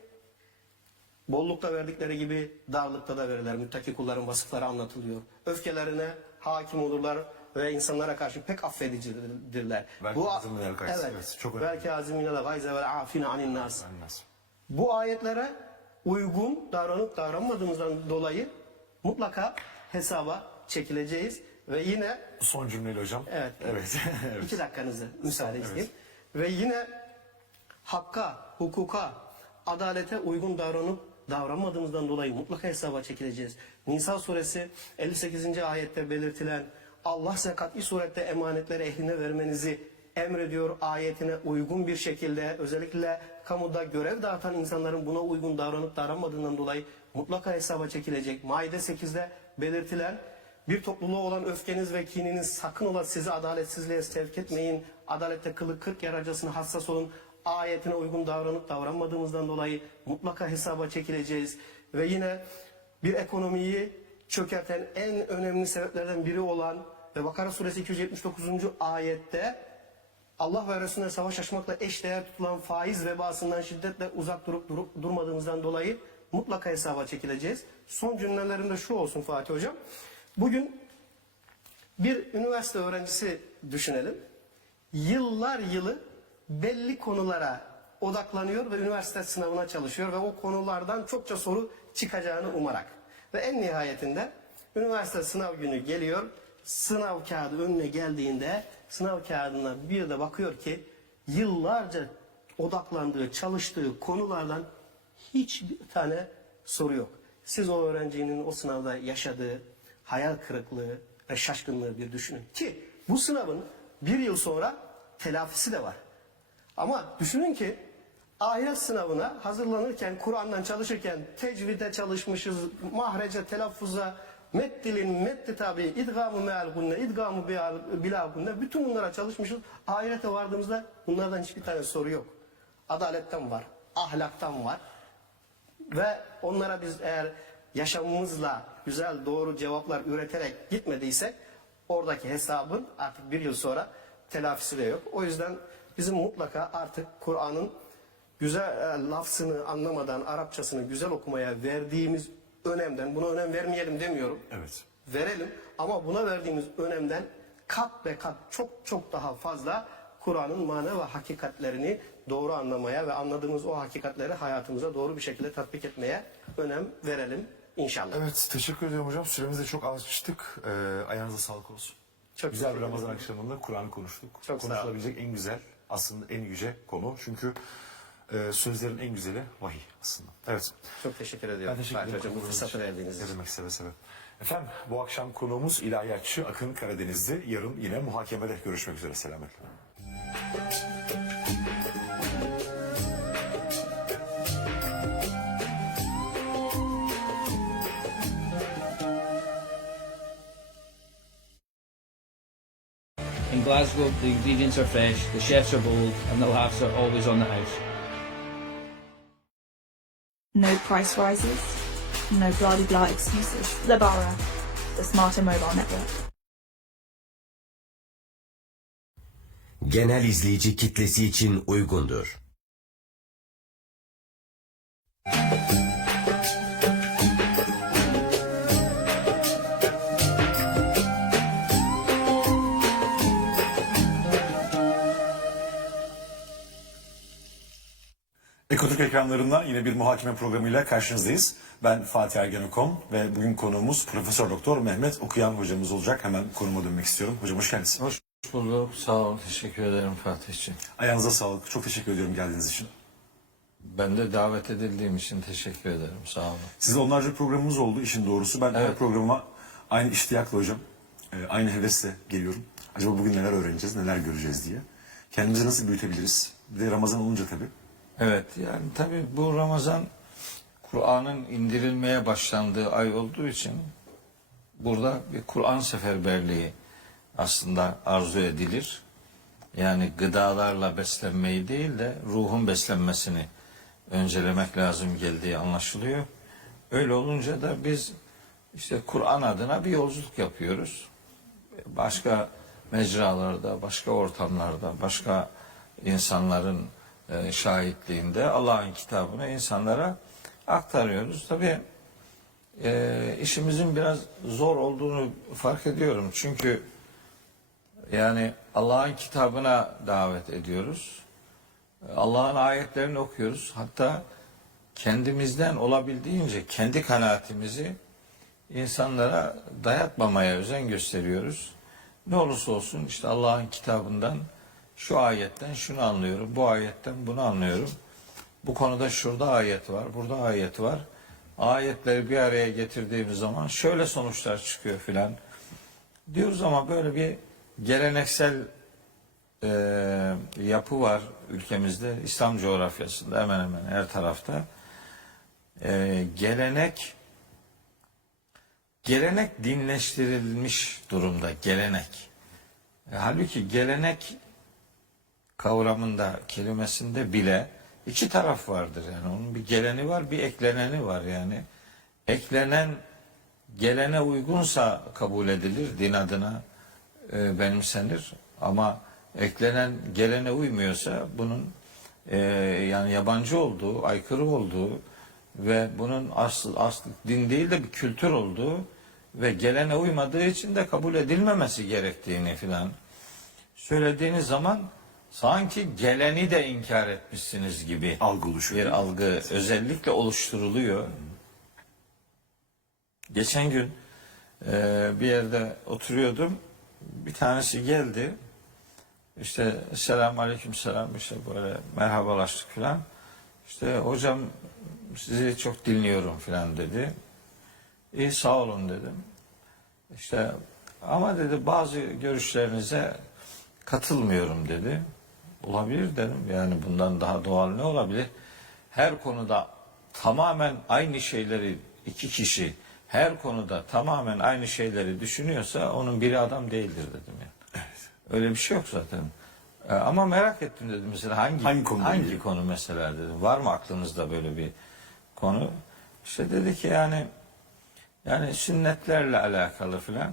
bollukta verdikleri gibi darlıkta da verirler. Müttaki kulların vasıfları anlatılıyor. Öfkelerine hakim olurlar ve insanlara karşı pek affedicidirler. Evet, çok önemli. Belki azimine de gayze ve afine anin nas. Bu ayetlere uygun davranıp davranmadığımızdan dolayı mutlaka hesaba çekileceğiz ve yine Son cümleyle hocam. evet. Evet. 2 dakikanızı müsaade Evet. isteyeyim. Ve yine hakka, hukuka, adalete uygun davranıp davranmadığımızdan dolayı mutlaka hesaba çekileceğiz. Nisa suresi 58. ayette belirtilen Allah size kat'i surette emanetleri ehline vermenizi emrediyor ayetine uygun bir şekilde, özellikle kamuda görev dağıtan insanların buna uygun davranıp davranmadığından dolayı mutlaka hesaba çekilecek. Maide 8'de belirtilen bir topluluğa olan öfkeniz ve kininiz sakın ola sizi adaletsizliğe sevk etmeyin. Adalette kılı 40 yaracasına hassas olun. Ayetine uygun davranıp davranmadığımızdan dolayı mutlaka hesaba çekileceğiz. Ve yine bir ekonomiyi çökerten en önemli sebeplerden biri olan ve Bakara suresi 279. ayette Allah ve Resulüne savaş açmakla eşdeğer tutulan faiz vebasından şiddetle uzak durup durmadığımızdan dolayı mutlaka hesaba çekileceğiz. Son cümlelerimde şu olsun Fatih Hocam. Bugün bir üniversite öğrencisi düşünelim. Yıllar yılı belli konulara odaklanıyor ve üniversite sınavına çalışıyor ve o konulardan çokça soru çıkacağını umarak. Ve en nihayetinde üniversite sınav günü geliyor. Sınav kağıdı önüne geldiğinde sınav kağıdına bir de bakıyor ki yıllarca odaklandığı, çalıştığı konulardan hiçbir tane soru yok. Siz o öğrencinin o sınavda yaşadığı hayal kırıklığı ve şaşkınlığı bir düşünün. Ki bu sınavın bir yıl sonra telafisi de var. Ama düşünün ki ahiret sınavına hazırlanırken, Kur'an'dan çalışırken tecvide çalışmışız, mahrece, telaffuza, meddilin, meddi tabi, idgamı meal gunne, idgamı bila gunne, bütün bunlara çalışmışız. Ahirete vardığımızda bunlardan hiçbir tane soru yok. Adaletten var, ahlaktan var. Ve onlara biz eğer yaşamımızla güzel doğru cevaplar üreterek gitmediysek oradaki hesabın artık bir yıl sonra telafisi de yok. O yüzden bizim mutlaka artık Kur'an'ın güzel lafzını anlamadan Arapçasını güzel okumaya verdiğimiz önemden, buna önem vermeyelim demiyorum. Evet. Verelim ama buna verdiğimiz önemden kat be kat çok daha fazla Kur'an'ın mana ve hakikatlerini doğru anlamaya ve anladığımız o hakikatleri hayatımıza doğru bir şekilde tatbik etmeye önem verelim inşallah. Evet, teşekkür ediyorum hocam. Süremizi de çok açtık. Ayağınıza sağlık olsun. Çok güzel bir teşekkür Ramazan ederim. akşamında Kur'an konuştuk. Çok sağ olun. Konuşulabilecek en güzel, aslında en yüce konu. Çünkü sözlerin en güzeli vahiy aslında. Evet. Çok teşekkür ediyorum. Ben teşekkür ederim. Hocam bu fırsatı verdiğiniz için. Ne demek, seve seve. Efendim bu akşam konuğumuz ilahiyatçı Akın Karadeniz'di. Yarın yine muhakemede görüşmek üzere. Selametle. In Glasgow, the ingredients are fresh, the chefs are bold, and the laughs are always on the house. No price rises, no blah-de-blah excuses. The Borough, the smarter mobile network. Genel izleyici kitlesi için uygundur. Ekotürk ekranlarından yine bir muhakeme programıyla karşınızdayız. Ben Fatih Ergenekom ve bugün konuğumuz Profesör Doktor Mehmet Okuyan hocamız olacak. Hemen konuma dönmek istiyorum. Hocam hoş geldiniz. Hoş bulduk. Sağ ol. Teşekkür ederim Fatih'ciğim. Ayağınıza sağlık. Çok teşekkür ediyorum geldiğiniz için. Ben de davet edildiğim için teşekkür ederim. Sağ olun. Sizle onlarca programımız oldu işin doğrusu. Ben her programa aynı iştiyakla hocam, aynı hevesle geliyorum. Acaba bugün neler öğreneceğiz, neler göreceğiz diye. Kendimizi nasıl büyütebiliriz? Bir de Ramazan olunca tabii. Evet, yani tabii bu Ramazan Kur'an'ın indirilmeye başlandığı ay olduğu için burada bir Kur'an seferberliği aslında arzu edilir. Yani gıdalarla beslenmeyi değil de ruhun beslenmesini öncelemek lazım geldiği anlaşılıyor. Öyle olunca da biz işte Kur'an adına bir yolculuk yapıyoruz. Başka mecralarda, başka ortamlarda, başka insanların şahitliğinde Allah'ın kitabını insanlara aktarıyoruz. Tabii işimizin biraz zor olduğunu fark ediyorum. Çünkü yani Allah'ın kitabına davet ediyoruz. Allah'ın ayetlerini okuyoruz. Hatta kendimizden olabildiğince kendi kanaatimizi insanlara dayatmamaya özen gösteriyoruz. Ne olursa olsun işte Allah'ın kitabından şu ayetten şunu anlıyorum, bu ayetten bunu anlıyorum. Bu konuda şurada ayet var, burada ayet var. Ayetleri bir araya getirdiğimiz zaman şöyle sonuçlar çıkıyor filan diyoruz ama böyle bir geleneksel yapı var ülkemizde, İslam coğrafyasında hemen hemen her tarafta. Gelenek dinleştirilmiş durumda, gelenek. Halbuki gelenek kavramında, kelimesinde bile iki taraf vardır. Yani onun bir geleni var, bir ekleneni var yani. Eklenen gelene uygunsa kabul edilir, din adına benimsenir. Ama eklenen gelene uymuyorsa bunun yani yabancı olduğu, aykırı olduğu ve bunun aslı din değil de bir kültür olduğu ve gelene uymadığı için de kabul edilmemesi gerektiğini filan söylediğiniz zaman sanki geleni de inkar etmişsiniz gibi Algı oluşuyor. bir algı özellikle oluşturuluyor. Geçen gün bir yerde oturuyordum. Bir tanesi geldi. İşte selam aleyküm selam, işte böyle merhabalaştık filan. İşte hocam sizi çok dinliyorum filan dedi. İyi sağ olun dedim. İşte ama dedi bazı görüşlerinize katılmıyorum dedi. Olabilir dedim. Yani bundan daha doğal ne olabilir? Her konuda tamamen aynı şeyleri iki kişi her konuda tamamen aynı şeyleri düşünüyorsa onun biri adam değildir dedim yani. Evet. Öyle bir şey yok zaten. Ama merak ettim dedim mesela hangi konu mesela dedim. Var mı aklınızda böyle bir konu? İşte dedi ki yani sünnetlerle alakalı filan.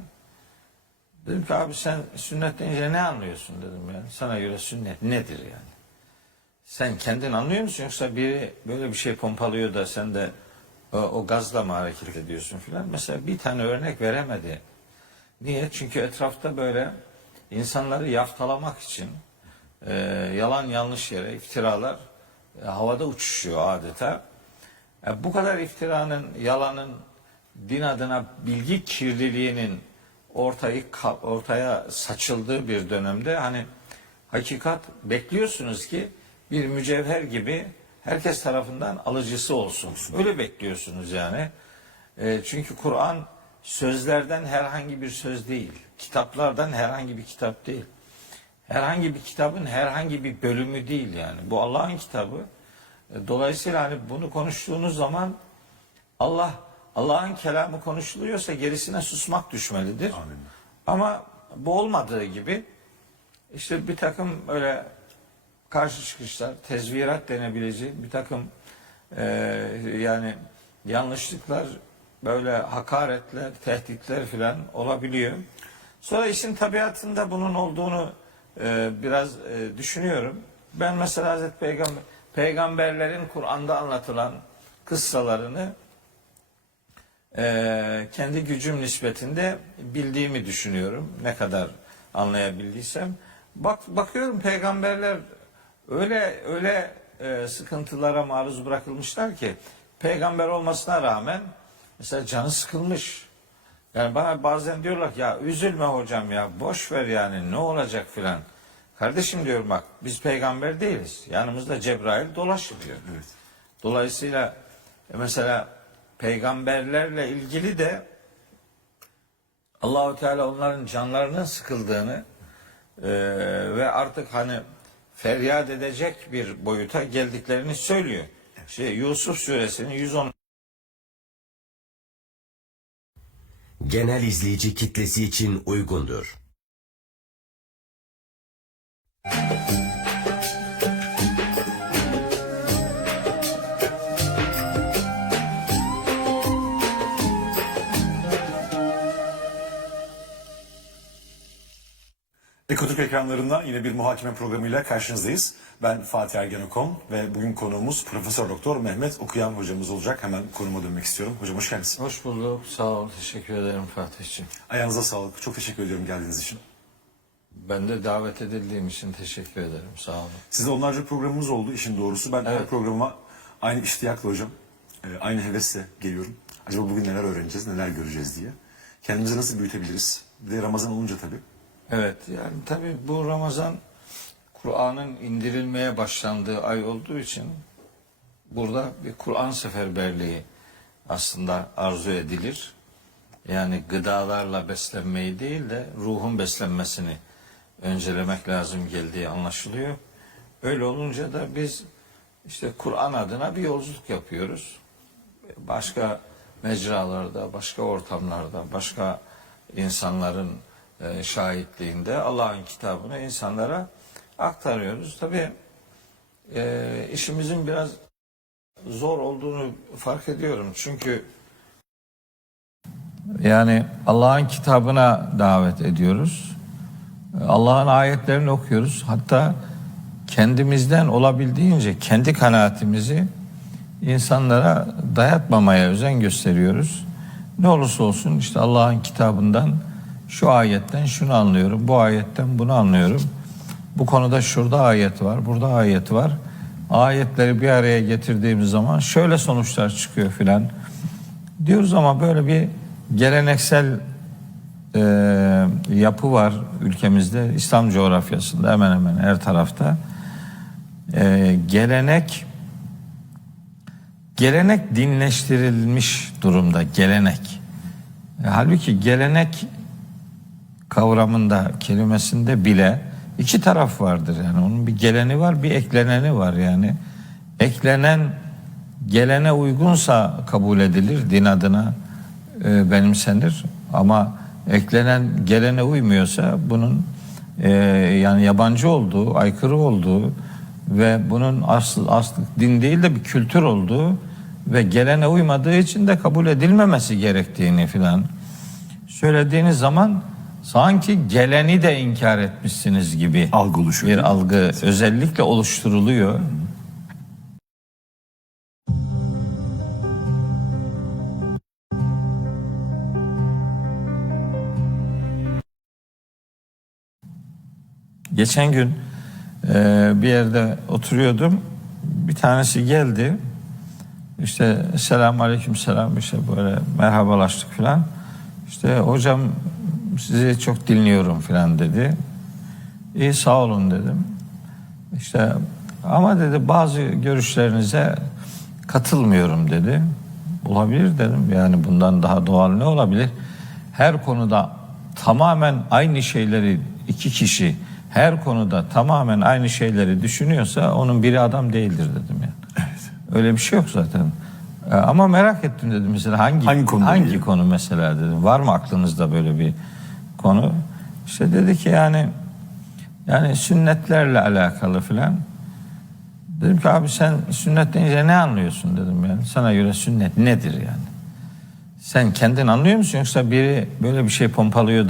Dedim ki abi sen sünnet deyince ne anlıyorsun dedim yani. Sana göre sünnet nedir yani? Sen kendin anlıyor musun yoksa biri böyle bir şey pompalıyor da sen de o gazla mı hareket ediyorsun filan? Mesela bir tane örnek veremedi. Niye? Çünkü etrafta böyle insanları yaftalamak için yalan yanlış yere iftiralar havada uçuşuyor adeta. Bu kadar iftiranın, yalanın, din adına bilgi kirliliğinin ortaya saçıldığı bir dönemde hani hakikat bekliyorsunuz ki bir mücevher gibi herkes tarafından alıcısı olsun. Öyle bekliyorsunuz yani. Çünkü Kur'an sözlerden herhangi bir söz değil. Kitaplardan herhangi bir kitap değil. Herhangi bir kitabın herhangi bir bölümü değil yani. Bu Allah'ın kitabı. Dolayısıyla hani bunu konuştuğunuz zaman Allah'ın kelamı konuşuluyorsa gerisine susmak düşmelidir. Amin. Ama bu olmadığı gibi işte bir takım öyle karşı çıkışlar, tezvirat denebilecek bir takım yani yanlışlıklar, böyle hakaretler, tehditler filan olabiliyor. Sonra işin tabiatında bunun olduğunu biraz düşünüyorum. Ben mesela Hazreti Peygamberlerin Kur'an'da anlatılan kıssalarını kendi gücüm nispetinde bildiğimi düşünüyorum. Ne kadar anlayabildiysem. Bakıyorum peygamberler öyle sıkıntılara maruz bırakılmışlar ki peygamber olmasına rağmen mesela canı sıkılmış. Yani bana bazen diyorlar ki ya üzülme hocam ya boş ver yani ne olacak filan. Kardeşim diyorum bak biz peygamber değiliz. Yanımızda Cebrail dolaşıyor. Evet. Dolayısıyla mesela peygamberlerle ilgili de Allahu Teala onların canlarının sıkıldığını ve artık hani feryat edecek bir boyuta geldiklerini söylüyor. Yusuf suresinin 110. Genel izleyici kitlesi için uygundur. Ekotürk ekranlarından yine bir muhakeme programıyla karşınızdayız. Ben Fatih Ergen Okon ve bugün konuğumuz Profesör Doktor Mehmet Okuyan hocamız olacak. Hemen konuma dönmek istiyorum. Hocam hoş geldiniz. Hoş bulduk. Sağ ol. Teşekkür ederim Fatih'ciğim. Ayağınıza sağlık. Çok teşekkür ediyorum geldiğiniz için. Ben de davet edildiğim için teşekkür ederim. Sağ olun. Sizde onlarca programımız oldu işin doğrusu. Ben her programa aynı iştiyakla hocam, aynı hevesle geliyorum. Acaba bugün neler öğreneceğiz, neler göreceğiz diye. Kendimizi nasıl büyütebiliriz? Bir de Ramazan olunca tabii. Evet yani tabii bu Ramazan Kur'an'ın indirilmeye başlandığı ay olduğu için burada bir Kur'an seferberliği aslında arzu edilir. Yani gıdalarla beslenmeyi değil de ruhun beslenmesini öncelemek lazım geldiği anlaşılıyor. Öyle olunca da biz işte Kur'an adına bir yolculuk yapıyoruz. Başka mecralarda, başka ortamlarda, başka insanların şahitliğinde Allah'ın kitabını insanlara aktarıyoruz. Tabii işimizin biraz zor olduğunu fark ediyorum. Çünkü yani Allah'ın kitabına davet ediyoruz. Allah'ın ayetlerini okuyoruz. Hatta kendimizden olabildiğince kendi kanaatimizi insanlara dayatmamaya özen gösteriyoruz. Ne olursa olsun işte Allah'ın kitabından şu ayetten şunu anlıyorum, bu ayetten bunu anlıyorum. Bu konuda şurada ayet var, burada ayet var. Ayetleri bir araya getirdiğimiz zaman şöyle sonuçlar çıkıyor filan diyoruz ama böyle bir geleneksel yapı var ülkemizde, İslam coğrafyasında hemen hemen her tarafta. Gelenek dinleştirilmiş durumda, gelenek. Halbuki gelenek kavramında, kelimesinde bile iki taraf vardır. Yani onun bir geleni var, bir ekleneni var yani. Eklenen gelene uygunsa kabul edilir, din adına benimsenir. Ama eklenen gelene uymuyorsa bunun yani yabancı olduğu, aykırı olduğu ve bunun aslı din değil de bir kültür olduğu ve gelene uymadığı için de kabul edilmemesi gerektiğini filan söylediğiniz zaman sanki geleni de inkar etmişsiniz gibi Algı oluşuyor. bir algı özellikle oluşturuluyor. Geçen gün bir yerde oturuyordum. Bir tanesi geldi. İşte selamun aleyküm selam, işte böyle merhabalaştık filan. İşte hocam sizi çok dinliyorum filan dedi. İyi sağ olun dedim. İşte ama dedi bazı görüşlerinize katılmıyorum dedi. Olabilir dedim. Yani bundan daha doğal ne olabilir? her konuda tamamen aynı şeyleri, iki kişi her konuda tamamen aynı şeyleri düşünüyorsa onun biri adam değildir dedim yani. Öyle bir şey yok zaten. Ama merak ettim dedim mesela hangi konu mesela dedim. Var mı aklınızda böyle bir konu? İşte dedi ki yani sünnetlerle alakalı filan. Dedim ki abi sen sünnet deyince ne anlıyorsun dedim yani. Sana göre sünnet nedir yani? Sen kendin anlıyor musun yoksa biri böyle bir şey pompalıyor